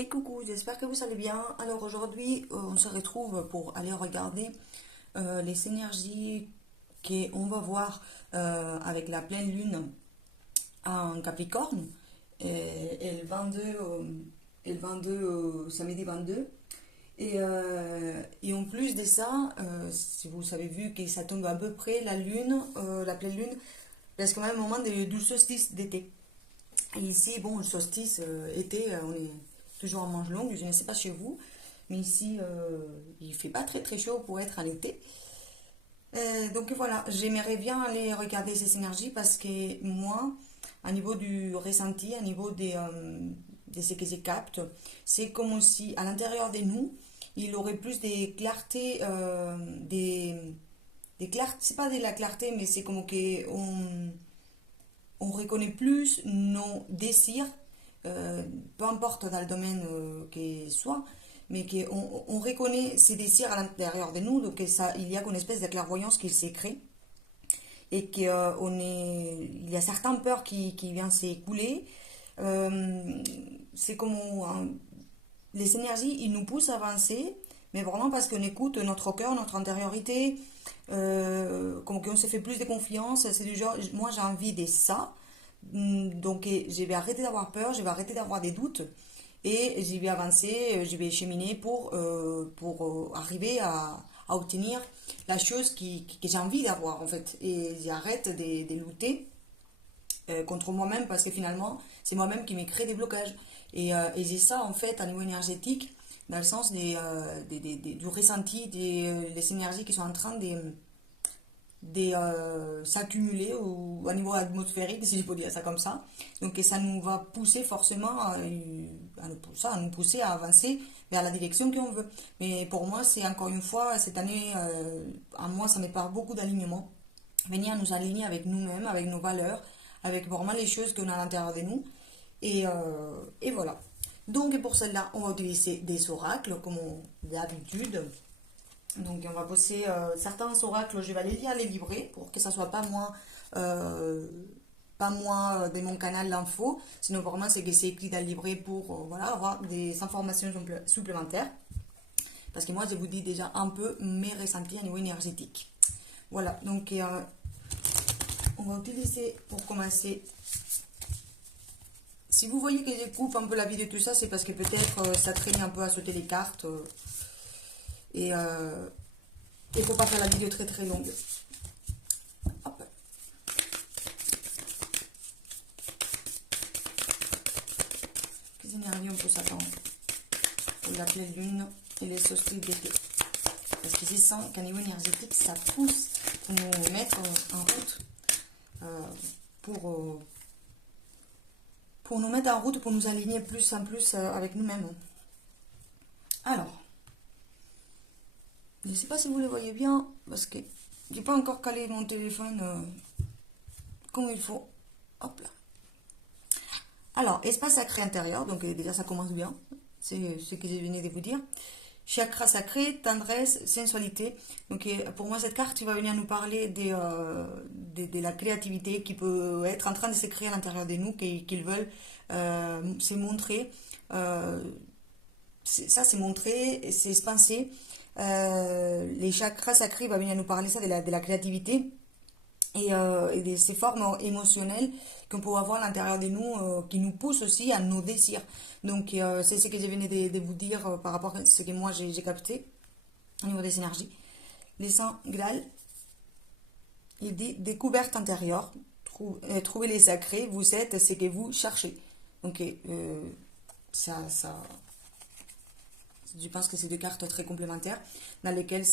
Et coucou, j'espère que vous allez bien. Alors aujourd'hui, on se retrouve pour aller regarder les synergies qu'on va voir avec la pleine lune en Capricorne et le 22, et le 22 samedi 22. Et en plus de ça, si vous avez vu que ça tombe à peu près la lune, la pleine lune, parce quand même un moment du solstice d'été. Et ici, bon, le solstice été, on est toujours en manche longue, je ne sais pas chez vous, mais ici, il fait pas très très chaud pour être en été. Donc voilà, j'aimerais bien aller regarder ces énergies parce que moi, à niveau du ressenti, à niveau de ce que je capte, c'est comme si à l'intérieur de nous, il aurait plus des clartés, des clartés, c'est pas de la clarté, mais c'est comme que on reconnaît plus nos désirs, peu importe dans le domaine qu'il soit, mais qu'on reconnaît ces désirs à l'intérieur de nous, donc ça, il y a une espèce de clairvoyance qui s'est créée et il y a certaines peurs qui viennent s'écouler. C'est comme les énergies, ils nous poussent à avancer, mais vraiment parce qu'on écoute notre cœur, notre intériorité, comme qu'on se fait plus de confiance. C'est du genre, moi j'ai envie de ça, donc je vais arrêter d'avoir peur, je vais arrêter d'avoir des doutes, et je vais avancer, je vais cheminer pour arriver à obtenir la chose que j'ai envie d'avoir en fait. Et j'arrête de lutter contre moi-même parce que finalement c'est moi-même qui me crée des blocages et j'ai ça en fait à niveau énergétique dans le sens du ressenti des énergies qui sont en train de s'accumuler au niveau atmosphérique si je peux dire ça comme ça, donc ça nous va pousser forcément à nous pousser à avancer vers la direction qu'on veut. Mais pour moi c'est encore une fois cette année, à moi ça me parle beaucoup d'alignement, venir nous aligner avec nous-mêmes, avec nos valeurs, avec vraiment les choses qu'on a à l'intérieur de nous. Et voilà. Donc pour celle-là, on va utiliser des oracles comme d'habitude. Donc on va poser certains oracles, je vais aller lire les livrets pour que ça soit pas moi de mon canal l'info, sinon vraiment c'est que c'est écrit dans le livret pour voilà, avoir des informations supplémentaires. Parce que moi je vous dis déjà un peu mes ressentis à niveau énergétique. Voilà, donc on va utiliser pour commencer. Si vous voyez que je coupe un peu la vidéo et tout ça, c'est parce que peut-être ça traîne un peu à sauter les cartes. Et il ne faut pas faire la vidéo très très longue. Hop. Quelles énergies on peut s'attendre pour la pleine lune et les solstices d'été? Parce que je sens qu'à niveau énergétique, ça pousse pour nous mettre en route. Pour nous mettre en route, pour nous aligner plus en plus avec nous-mêmes. Alors, je ne sais pas si vous le voyez bien, parce que je n'ai pas encore calé mon téléphone comme il faut. Hop là. Alors, espace sacré intérieur, donc déjà ça commence bien, c'est ce que je venais de vous dire. Chakra sacré, tendresse, sensualité. Donc pour moi, cette carte va venir nous parler de la créativité qui peut être en train de se créer à l'intérieur de nous, qu'ils veulent se montrer. Ça, c'est montrer, c'est se penser. Les chakras sacrés va venir nous parler ça de la créativité et de ces formes émotionnelles qu'on peut avoir à l'intérieur de nous qui nous poussent aussi à nos désirs. Donc c'est ce que je venais de vous dire par rapport à ce que moi j'ai capté au niveau des énergies. Les saints Graal, il dit découverte intérieure, trouvez les sacrés, vous êtes ce que vous cherchez. Donc ça, je pense que c'est deux cartes très complémentaires dans lesquelles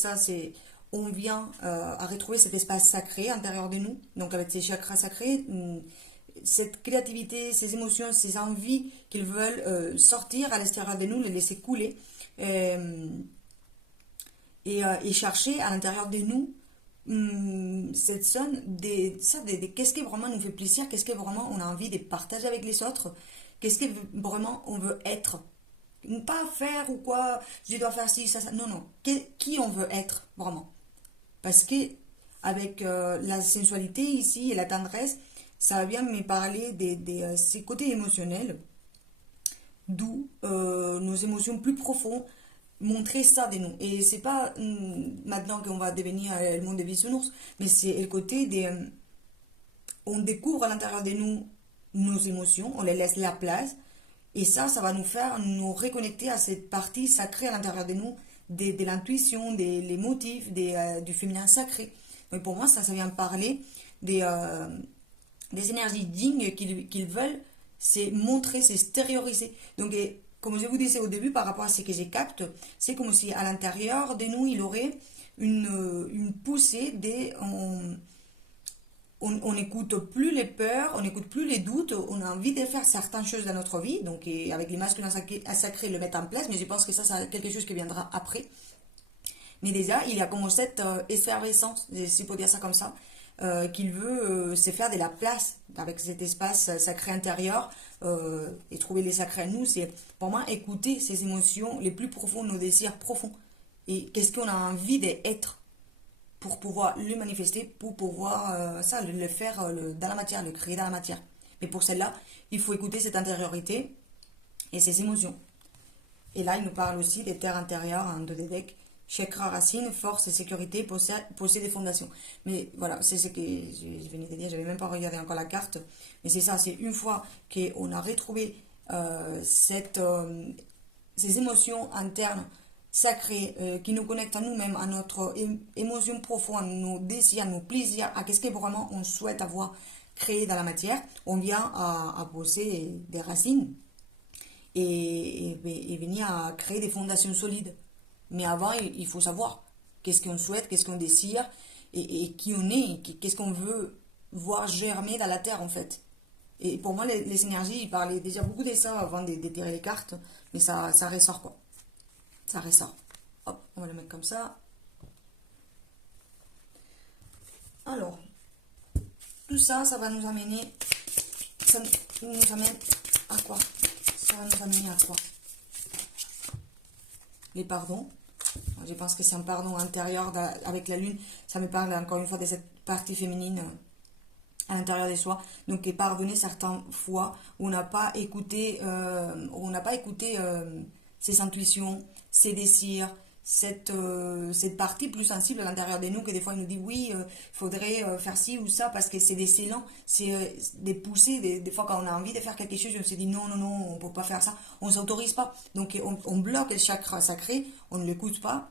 on vient à retrouver cet espace sacré intérieur de nous, donc avec ces chakras sacrés, cette créativité, ces émotions, ces envies qu'ils veulent sortir à l'extérieur de nous, les laisser couler et chercher à l'intérieur de nous cette zone qu'est-ce qui vraiment nous fait plaisir, qu'est-ce que vraiment on a envie de partager avec les autres, qu'est-ce que vraiment on veut être. Pas faire ou quoi, je dois faire ci, ça. Non, non. Qui on veut être, vraiment. Parce que, avec la sensualité ici et la tendresse, ça vient me parler de ces côtés émotionnels, d'où nos émotions plus profondes, montrer ça de nous. Et c'est pas maintenant qu'on va devenir le monde des bisounours, mais c'est le côté des... on découvre à l'intérieur de nous nos émotions, on les laisse la place, et ça va nous faire nous reconnecter à cette partie sacrée à l'intérieur de nous, de l'intuition, des motifs, du féminin sacré. Mais pour moi, ça vient parler des énergies dignes qu'ils veulent, c'est montrer, c'est stérioriser. Donc, comme je vous disais au début, par rapport à ce que j'ai capte, c'est comme si à l'intérieur de nous, il aurait une poussée on n'écoute plus les peurs, on n'écoute plus les doutes, on a envie de faire certaines choses dans notre vie, donc avec les masculins sacrés, le mettre en place, mais je pense que ça c'est quelque chose qui viendra après. Mais déjà, il y a comme cette effervescence, si on peut dire ça comme ça, qu'il veut se faire de la place avec cet espace sacré intérieur et trouver les sacrés à nous. C'est pour moi écouter ces émotions les plus profondes, nos désirs profonds. Et qu'est-ce qu'on a envie d'être pour pouvoir le manifester, pour pouvoir le faire dans la matière, le créer dans la matière. Mais pour celle-là, il faut écouter cette intériorité et ces émotions. Et là, il nous parle aussi des terres intérieures, de Dédek, chakra racine, force et sécurité, possède des fondations. Mais voilà, c'est ce que je venais de dire, j'avais même pas regardé encore la carte, mais c'est ça, c'est une fois qu'on a retrouvé ces émotions internes sacrées qui nous connectent à nous-mêmes, à notre émotion profonde, à nos désirs, à nos plaisirs, à qu'est-ce que vraiment on souhaite avoir créé dans la matière, on vient à poser des racines et venir à créer des fondations solides. Mais avant, il faut savoir qu'est-ce qu'on souhaite, qu'est-ce qu'on désire et qui on est, qu'est-ce qu'on veut voir germer dans la terre en fait. Et pour moi, les énergies, ils parlaient déjà beaucoup de ça avant de tirer les cartes, mais ça ressort quoi. Ça ressort. Hop, on va le mettre comme ça. Alors, tout ça, ça va nous amener. Ça nous amène à quoi? Ça va nous amener à quoi? Les pardons. Je pense que c'est un pardon intérieur avec la lune. Ça me parle encore une fois de cette partie féminine à l'intérieur de soi. Donc, pardonner certaines fois où on n'a pas écouté, ses intuitions, ses désirs, cette partie plus sensible à l'intérieur de nous que des fois il nous dit oui, il faudrait faire ci ou ça parce que c'est des élans, c'est des poussées. Des fois quand on a envie de faire quelque chose, on se dit non, on ne peut pas faire ça, on ne s'autorise pas. Donc on bloque le chakra sacré, on ne l'écoute pas.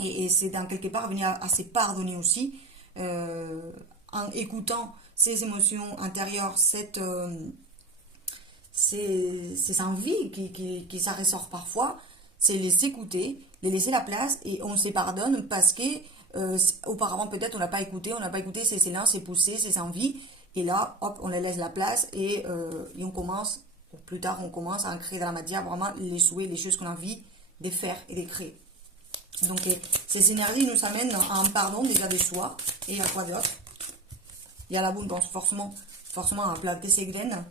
Et c'est dans quelque part venir à se pardonner aussi en écoutant ces émotions intérieures, ces envies qui ça ressort parfois, c'est les écouter, les laisser la place et on se pardonne parce que auparavant peut-être on n'a pas écouté ces élans, ces poussées, ces envies et là hop on les laisse la place et on commence, plus tard on commence à en créer dans la matière vraiment les souhaits, les choses qu'on a envie de faire et de créer. Donc ces énergies nous amènent à un pardon déjà de soi et à quoi d'autre. Il y a l'abondance, forcément à planter ses graines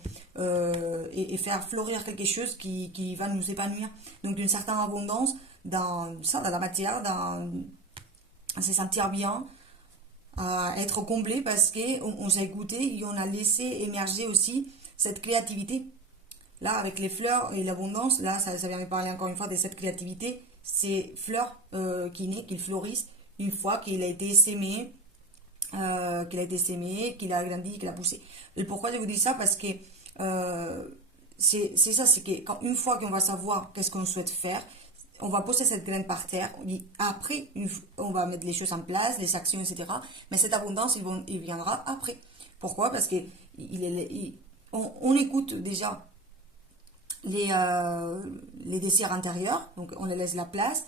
et faire fleurir quelque chose qui va nous épanouir. Donc d'une certaine abondance dans la matière, dans se sentir bien, à être comblé parce qu'on s'est écouté et on a laissé émerger aussi cette créativité. Là, avec les fleurs et l'abondance, là, ça vient me parler encore une fois de cette créativité. Ces fleurs qui fleurissent une fois qu'il a été sémé, qu'il a grandi, qu'il a poussé. Et pourquoi je vous dis ça? Parce que c'est ça, c'est que une fois qu'on va savoir qu'est-ce qu'on souhaite faire, on va poser cette graine par terre. Après, on va mettre les choses en place, les actions, etc. Mais cette abondance, il viendra après. Pourquoi? Parce que on écoute déjà les désirs intérieurs, donc on les laisse la place.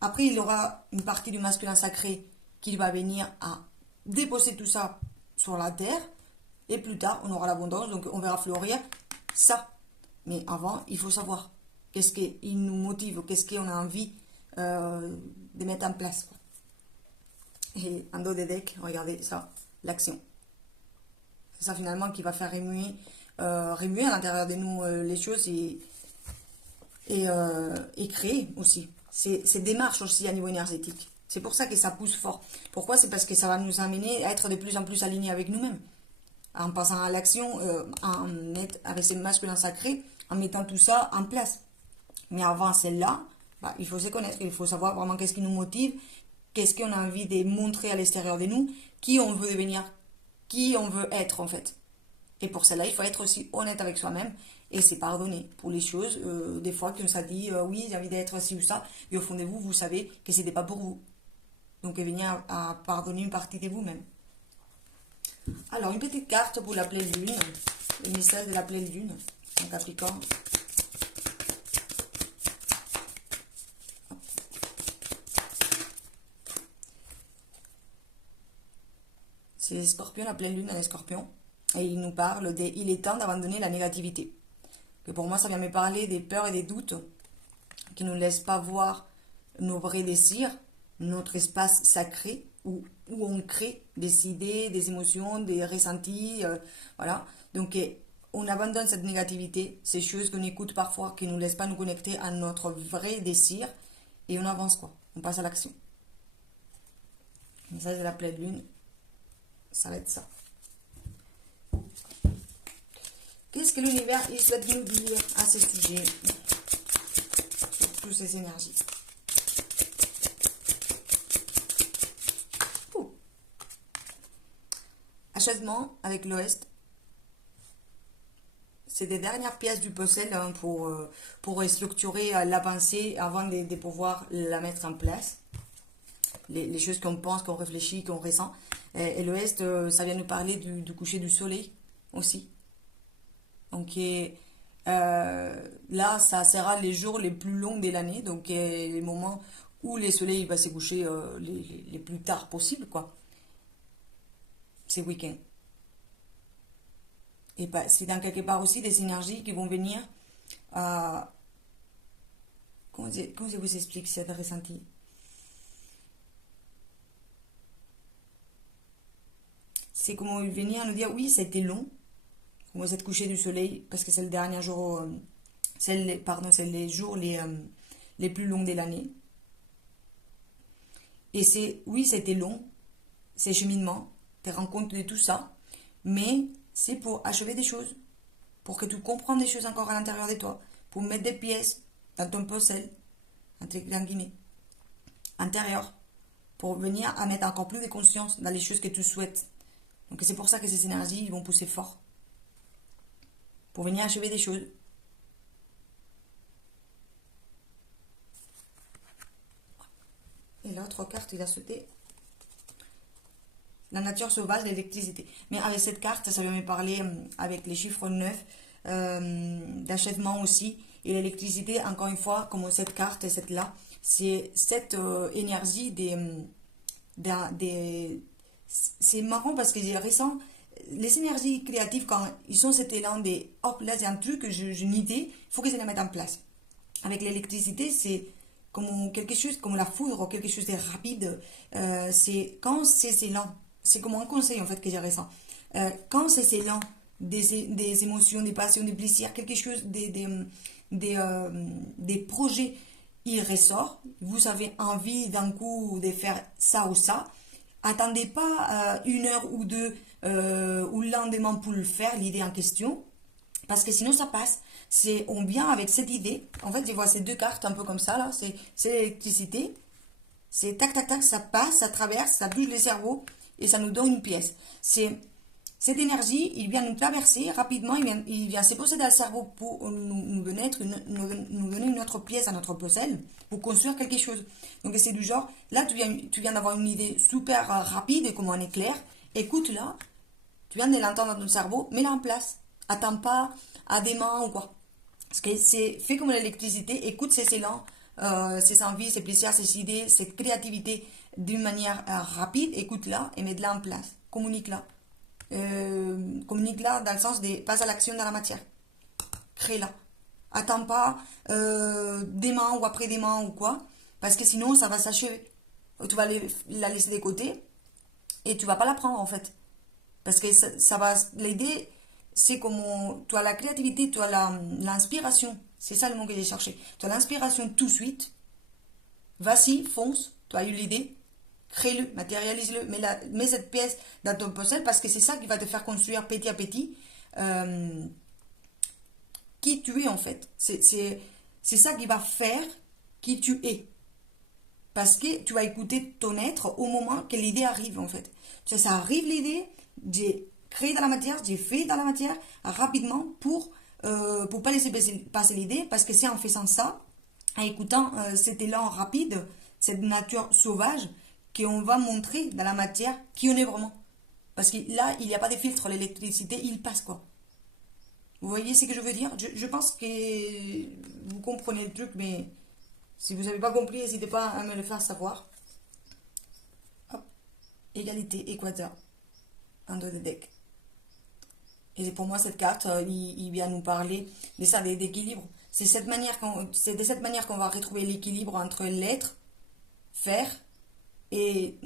Après, il y aura une partie du masculin sacré qui va venir à déposer tout ça sur la terre. Et plus tard, on aura l'abondance, donc on verra fleurir ça. Mais avant, il faut savoir qu'est-ce qui nous motive, qu'est-ce qu'on a envie de mettre en place. Et en dos des decks, regardez ça, l'action. C'est ça finalement qui va faire remuer à l'intérieur de nous les choses et créer aussi. C'est démarche aussi à niveau énergétique. C'est pour ça que ça pousse fort. Pourquoi? C'est parce que ça va nous amener à être de plus en plus alignés avec nous-mêmes. En passant à l'action, avec ces masculins sacrés, en mettant tout ça en place. Mais avant celle-là, bah, il faut se connaître, il faut savoir vraiment qu'est-ce qui nous motive, qu'est-ce qu'on a envie de montrer à l'extérieur de nous, qui on veut devenir, qui on veut être en fait. Et pour cela, il faut être aussi honnête avec soi-même et c'est pardonner pour les choses, des fois qu'on s'est dit, oui, j'ai envie d'être ci ou ça, et au fond de vous, vous savez que ce n'était pas pour vous. Donc, venir à pardonner une partie de vous-même. Alors, une petite carte pour la pleine lune, le message de la pleine lune, en Capricorne. C'est les scorpions, la pleine lune dans les scorpions. Et il nous parle de il est temps d'abandonner la négativité. Que pour moi, ça vient me parler des peurs et des doutes qui ne nous laissent pas voir nos vrais désirs, notre espace sacré où on crée des idées, des émotions, des ressentis. Voilà. Donc, on abandonne cette négativité, ces choses qu'on écoute parfois qui ne nous laissent pas nous connecter à notre vrai désir et on avance quoi. On passe à l'action. Le message de la pleine lune, ça va être ça. Qu'est-ce que l'univers il souhaite nous dire à ce sujet sur toutes ces énergies? Achèvement avec l'Ouest. C'est des dernières pièces du puzzle hein, pour structurer la pensée avant de pouvoir la mettre en place. Les choses qu'on pense, qu'on réfléchit, qu'on ressent. Et l'Ouest, ça vient nous parler du coucher du soleil aussi. Donc là, ça sera les jours les plus longs de l'année, donc les moments où le soleil va se coucher les plus tard possible, quoi. C'est week-end. Et bah, c'est dans quelque part aussi des énergies qui vont venir à... Comment je vous explique cette ressenti? C'est comme venir nous dire, oui, c'était long, comme cette coucher du soleil, parce que c'est le dernier jour, c'est les jours les plus longs de l'année. Et oui, c'était long, c'est cheminement, te rends compte de tout ça, mais c'est pour achever des choses, pour que tu comprennes des choses encore à l'intérieur de toi, pour mettre des pièces dans ton puzzle, entre guillemets, intérieur, pour venir à mettre encore plus de conscience dans les choses que tu souhaites. Donc c'est pour ça que ces énergies ils vont pousser fort, pour venir achever des choses. Et l'autre carte, il a sauté. La nature sauvage, l'électricité. Mais avec cette carte, ça vient me parler avec les chiffres 9, d'achèvement aussi. Et l'électricité, encore une fois, comme cette carte et cette là, c'est cette énergie c'est marrant parce que j'ai récent, les énergies créatives, quand ils ont cet élan de hop, là j'ai un truc, j'ai une idée, il faut que je la mette en place. Avec l'électricité, c'est comme quelque chose, comme la foudre, quelque chose de rapide. C'est quand c'est lent. C'est comme un conseil en fait que j'ai récent. Quand c'est lent, des émotions, des passions, des plaisirs, quelque chose, des projets, il ressort. Vous avez envie d'un coup de faire ça ou ça. Attendez pas une heure ou deux ou le lendemain pour le faire, l'idée en question. Parce que sinon ça passe. On vient avec cette idée. En fait, je vois ces deux cartes un peu comme ça là. C'est l'électricité. C'est tac tac tac, ça passe, ça traverse, ça bouge les cerveaux et ça nous donne une pièce. Cette énergie, il vient nous traverser rapidement, il vient se poser dans le cerveau pour nous donner une autre pièce à notre puzzle, pour construire quelque chose. Donc c'est du genre, là tu viens d'avoir une idée super rapide, comme un éclair, écoute-la, tu viens de l'entendre dans ton cerveau, mets-la en place. Attends pas à des mains ou quoi. Parce que c'est fait comme l'électricité, écoute ces élans, ses envies, ses plaisirs, ses idées, cette créativité d'une manière rapide, écoute-la et mets-la en place. Communique-la. Communique-la dans le sens de passe à l'action dans la matière. Crée-la. Attends pas demain ou après-demain ou quoi, parce que sinon ça va s'achever. Tu vas la laisser de côté et tu vas pas la prendre en fait. Parce que ça va. L'idée, c'est comme tu as la créativité, tu as l'inspiration. C'est ça le mot que j'ai cherché. Tu as l'inspiration tout de suite. Vas-y, fonce. Tu as eu l'idée. Crée-le, matérialise-le. Mets cette pièce dans ton puzzle parce que c'est ça qui va te faire construire petit à petit qui tu es en fait. C'est ça qui va faire qui tu es. Parce que tu vas écouter ton être au moment que l'idée arrive, en fait. Tu sais, ça arrive l'idée, j'ai créé dans la matière, j'ai fait dans la matière rapidement pour pas laisser passer l'idée, parce que c'est en faisant ça, en écoutant cet élan rapide, cette nature sauvage, qu'on va montrer dans la matière qui on est vraiment. Parce que là, il n'y a pas de filtre, l'électricité, il passe quoi. Vous voyez ce que je veux dire? Je pense que vous comprenez le truc, mais si vous n'avez pas compris, n'hésitez pas à me le faire savoir. Hop. Égalité, équateur, en dos de deck. Et pour moi, cette carte, il vient nous parler de ça, d'équilibre. C'est de cette manière qu'on va retrouver l'équilibre entre l'être, faire, et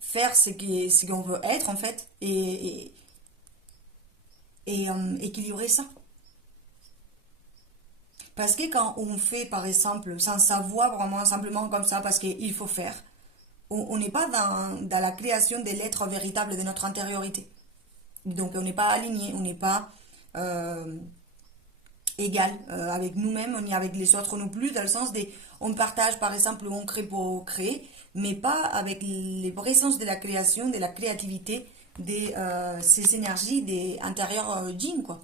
faire ce qu'on veut être, en fait, et équilibrer ça. Parce que quand on fait, par exemple, sans savoir vraiment, simplement comme ça, parce qu'il faut faire, on n'est pas dans la création de l'être véritable de notre intériorité. Donc on n'est pas aligné, on n'est pas égal avec nous-mêmes, ni avec les autres non plus, dans le sens des... On partage, par exemple, on crée pour créer, mais pas avec les vrais sens de la création, de la créativité, de ces énergies des intérieurs yin, quoi.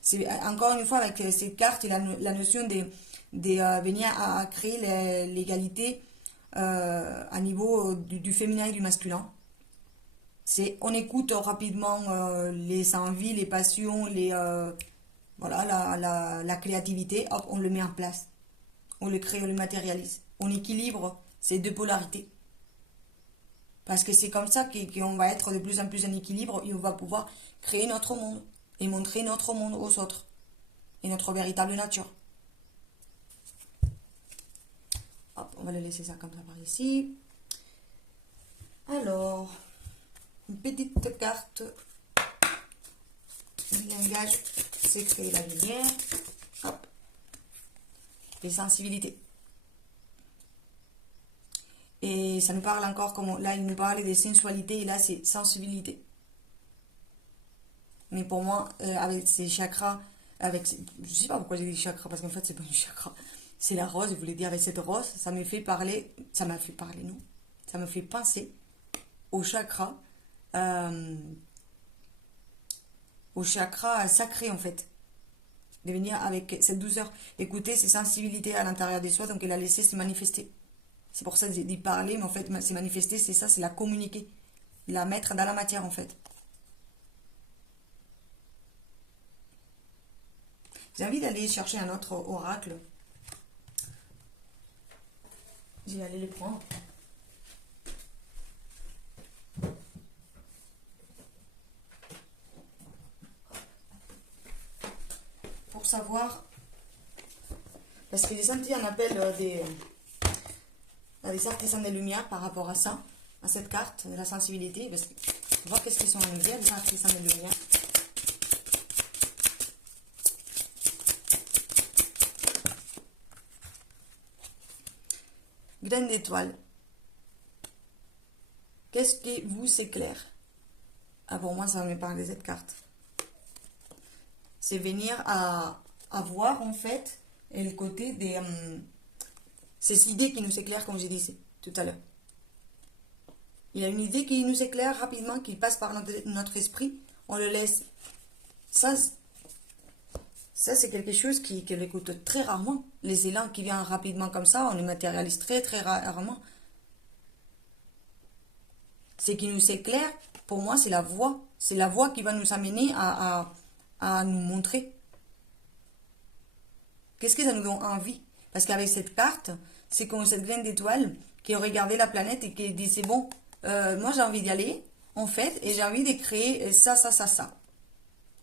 C'est encore une fois avec cette carte et la notion de venir à créer l'égalité à niveau du féminin et du masculin. C'est on écoute rapidement les envies, les passions, voilà, la créativité, hop, on le met en place. On le crée, on le matérialise. On équilibre ces deux polarités. Parce que c'est comme ça qu'on va être de plus en plus en équilibre et on va pouvoir créer notre monde et montrer notre monde aux autres et notre véritable nature. Hop, on va le laisser ça comme ça par ici. Alors, une petite carte. Le langage, c'est créer la lumière. Hop. Les sensibilités. Et ça nous parle encore, comme là, il nous parle des sensualités, et là, c'est sensibilité. Mais pour moi, avec ces chakras, je sais pas pourquoi j'ai dit chakras, parce qu'en fait, c'est pas une chakra. C'est la rose, je voulais dire, avec cette rose, ça me fait parler, ça m'a fait parler, non? Ça me fait penser euh, au chakra sacré, en fait. De venir avec cette douceur, écouter ces sensibilités à l'intérieur de soi, donc elle a laissé se manifester. C'est pour ça d'y parler, mais en fait, c'est manifester, c'est ça, c'est la communiquer, la mettre dans la matière, en fait. J'ai envie d'aller chercher un autre oracle. Je vais aller le prendre. Pour savoir, parce que j'ai senti un appel des artisans de lumière par rapport à ça, à cette carte de la sensibilité. Parce que, on va voir qu'est-ce qu'ils sont à nous dire, les artisans de lumière. Graine d'étoile. Qu'est-ce qui vous éclaire? Ah, pour moi, ça me parle de cette carte. C'est venir à voir, en fait, le côté des... ces idées qui nous éclairent, comme j'ai dit tout à l'heure. Il y a une idée qui nous éclaire rapidement, qui passe par notre esprit. On le laisse. Ça c'est quelque chose que l'écoute très rarement. Les élans qui viennent rapidement comme ça, on les matérialise très très rarement. Ce qui nous éclaire, pour moi, c'est la voix. C'est la voix qui va nous amener à nous montrer. Qu'est-ce que ça nous donne envie? Parce qu'avec cette carte, c'est comme cette graine d'étoile qui a regardé la planète et qui dit c'est bon, moi j'ai envie d'y aller, en fait, et j'ai envie de créer ça, ça, ça, ça.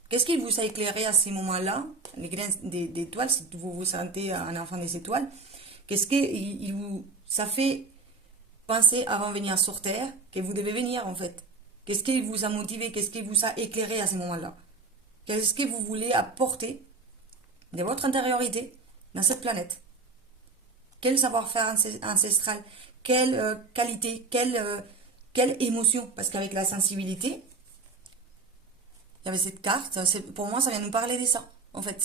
Qu'est-ce qui vous a éclairé à ces moments-là, les graines d'étoiles, si vous vous sentez un enfant des étoiles, qu'est-ce que ça fait penser avant de venir sur Terre que vous devez venir en fait? Qu'est-ce qui vous a motivé, qu'est-ce qui vous a éclairé à ce moment-là? Qu'est-ce que vous voulez apporter de votre intériorité dans cette planète? Quel savoir-faire ancestral? Quelle qualité? Quelle émotion? Parce qu'avec la sensibilité, il y avait cette carte. Pour moi, ça vient nous parler de ça. En fait,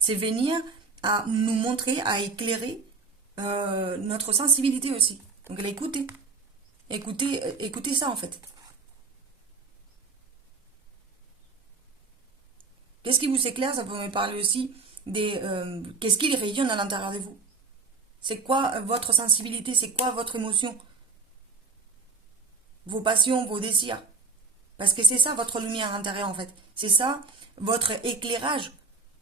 c'est venir à nous montrer, à éclairer notre sensibilité aussi. Donc, elle a écouté. Écoutez ça, en fait. Qu'est-ce qui vous éclaire? Ça peut me parler aussi des... qu'est-ce qui rayonne à l'intérieur de vous? C'est quoi votre sensibilité? C'est quoi votre émotion? Vos passions, vos désirs? Parce que c'est ça votre lumière intérieure en fait. C'est ça votre éclairage.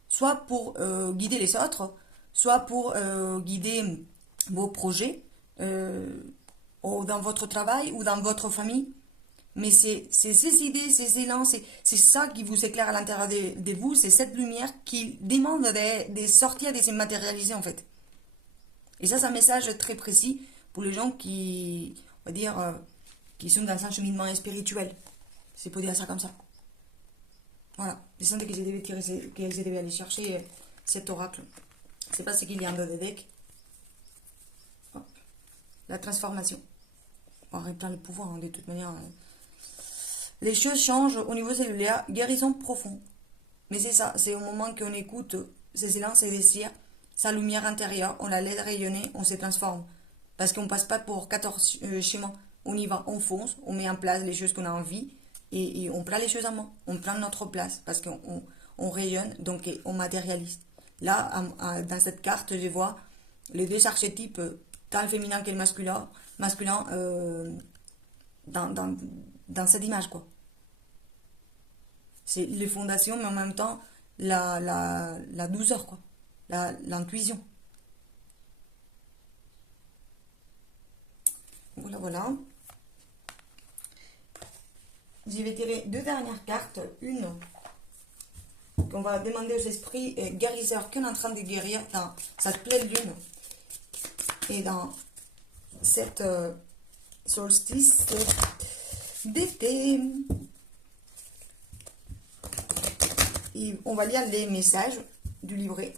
Soit pour guider les autres, soit pour guider vos projets, ou dans votre travail ou dans votre famille. Mais c'est ces idées, ces élans, c'est ça qui vous éclaire à l'intérieur de vous, c'est cette lumière qui demande de sortir, de se matérialiser en fait. Et ça, c'est un message très précis pour les gens qui, on va dire, qui sont dans un cheminement spirituel. C'est pour dire ça comme ça. Voilà. Je sentais qu'ils devaient tirer, qu'ils devaient aller chercher cet oracle. Je ne sais pas ce qu'il y a en dos de deck. Hop. La transformation. On reprend le pouvoir, hein, de toute manière. Les choses changent au niveau cellulaire, guérison profonde. Mais c'est ça, c'est au moment qu'on écoute ces élans, ces désirs, sa lumière intérieure, on la laisse rayonner, on se transforme. Parce qu'on ne passe pas pour 14 schémas. On y va, on fonce, on met en place les choses qu'on a envie et on prend les choses en main. On prend notre place parce qu'on rayonne, donc on matérialise. Là, dans cette carte, je vois les deux archétypes, tant le féminin que le masculin dans cette image, quoi. C'est les fondations, mais en même temps, la douceur, quoi. L'intuition. Voilà, voilà. Je vais tirer deux dernières cartes. Une qu'on va demander aux esprits guérisseurs qu'on est en train de guérir dans cette pleine lune et dans cette solstice d'été. Et on va lire les messages du livret.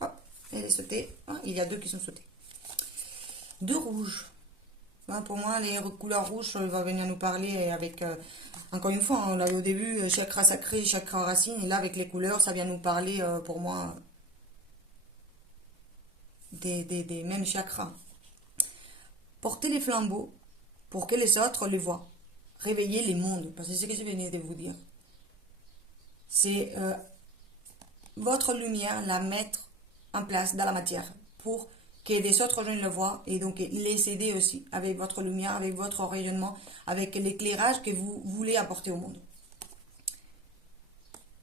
Hop, elle est sautée. Ah, il y a deux qui sont sautés. Deux rouges. Ben, pour moi, les couleurs rouges va venir nous parler avec, encore une fois, on l'avait au début, chakra sacré, chakra racine. Et là, avec les couleurs, ça vient nous parler, pour moi, des mêmes chakras. Portez les flambeaux pour que les autres les voient. Réveillez les mondes, parce que c'est ce que je venais de vous dire. C'est votre lumière, la mettre en place dans la matière pour que les autres gens le voient et donc les aider aussi avec votre lumière, avec votre rayonnement, avec l'éclairage que vous voulez apporter au monde.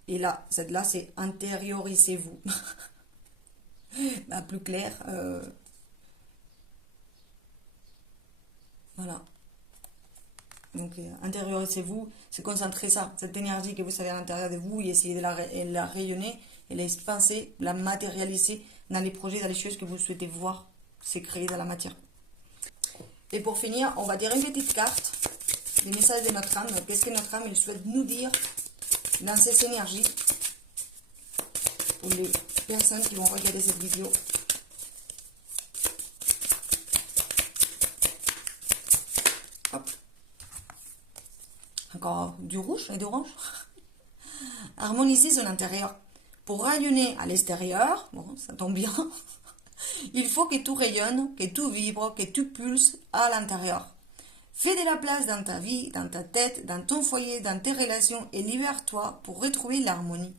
Et là, cette-là, c'est intériorisez-vous. Bah, plus clair. Voilà. Donc, intériorisez-vous, c'est concentrer ça, cette énergie que vous avez à l'intérieur de vous et essayer de la rayonner et la expanser, la matérialiser dans les projets, dans les choses que vous souhaitez voir se créer dans la matière. Et pour finir, on va dire une petite carte, des messages de notre âme. Qu'est-ce que notre âme elle souhaite nous dire dans ces énergies pour les personnes qui vont regarder cette vidéo. Hop. Encore du rouge et d'orange. Harmoniser son intérieur. Pour rayonner à l'extérieur, bon, ça tombe bien, il faut que tout rayonne, que tout vibre, que tout pulse à l'intérieur. Fais de la place dans ta vie, dans ta tête, dans ton foyer, dans tes relations et libère-toi pour retrouver l'harmonie.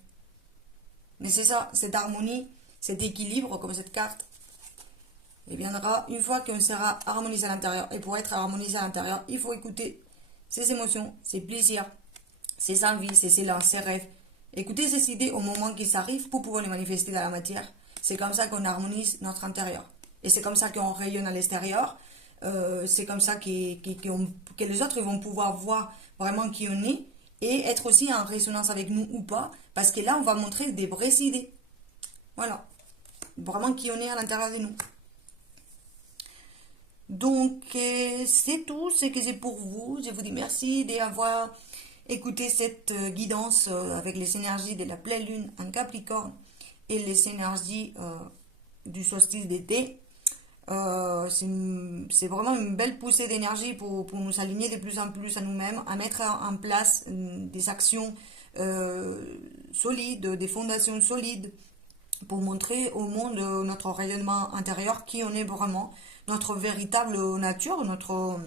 Mais c'est ça, cette harmonie, cet équilibre, comme cette carte, il viendra une fois qu'on sera harmonisé à l'intérieur. Et pour être harmonisé à l'intérieur, il faut écouter ses émotions, ses plaisirs, ses envies, ses élans, ses rêves. Écoutez ces idées au moment qu'ils arrivent pour pouvoir les manifester dans la matière. C'est comme ça qu'on harmonise notre intérieur. Et c'est comme ça qu'on rayonne à l'extérieur. C'est comme ça que les autres vont pouvoir voir vraiment qui on est et être aussi en résonance avec nous ou pas. Parce que là, on va montrer des vraies idées. Voilà. Vraiment qui on est à l'intérieur de nous. Donc, c'est tout ce que j'ai pour vous. Je vous dis merci d'avoir écouté cette guidance avec les énergies de la pleine lune en Capricorne et les énergies du solstice d'été. C'est vraiment une belle poussée d'énergie pour nous aligner de plus en plus à nous-mêmes, à mettre en place des actions solides, des fondations solides, pour montrer au monde notre rayonnement intérieur, qui on est vraiment, notre véritable nature, notre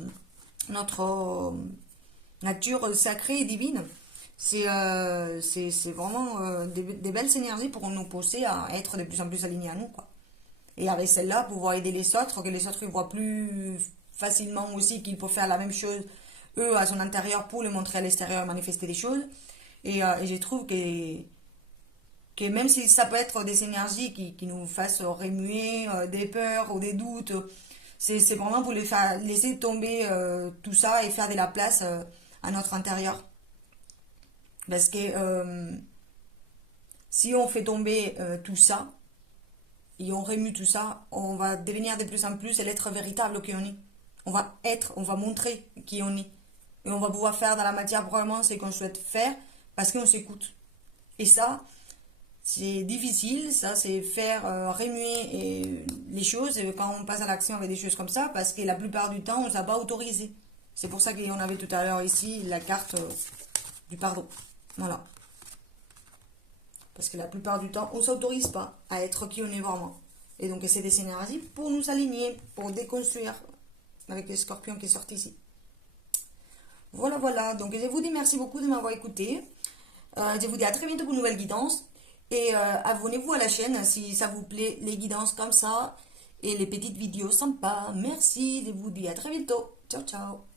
nature sacrée et divine. C'est vraiment des belles énergies pour nous pousser à être de plus en plus alignés à nous, quoi. Et avec celle-là, pouvoir aider les autres, que les autres ils voient plus facilement aussi qu'ils peuvent faire la même chose, eux, à son intérieur, pour le montrer à l'extérieur et manifester des choses. Et je trouve que même si ça peut être des énergies qui nous fassent remuer des peurs ou des doutes, c'est vraiment pour les faire, laisser tomber tout ça et faire de la place à notre intérieur. Parce que si on fait tomber tout ça, et on remue tout ça, on va devenir de plus en plus l'être véritable qui on est. On va montrer qui on est. Et on va pouvoir faire dans la matière vraiment ce qu'on souhaite faire parce qu'on s'écoute. Et ça, c'est difficile, ça, c'est faire remuer les choses quand on passe à l'action avec des choses comme ça, parce que la plupart du temps, on ne s'est pas autorisé. C'est pour ça qu'on avait tout à l'heure ici la carte du pardon. Voilà. Parce que la plupart du temps, on ne s'autorise pas à être qui on est vraiment. Et donc, c'est des énergies pour nous aligner, pour déconstruire avec les scorpions qui sortent ici. Voilà, voilà. Donc, je vous dis merci beaucoup de m'avoir écouté. Je vous dis à très bientôt pour une nouvelle guidance. Et abonnez-vous à la chaîne si ça vous plaît, les guidances comme ça et les petites vidéos sympas. Merci, je vous dis à très bientôt. Ciao, ciao.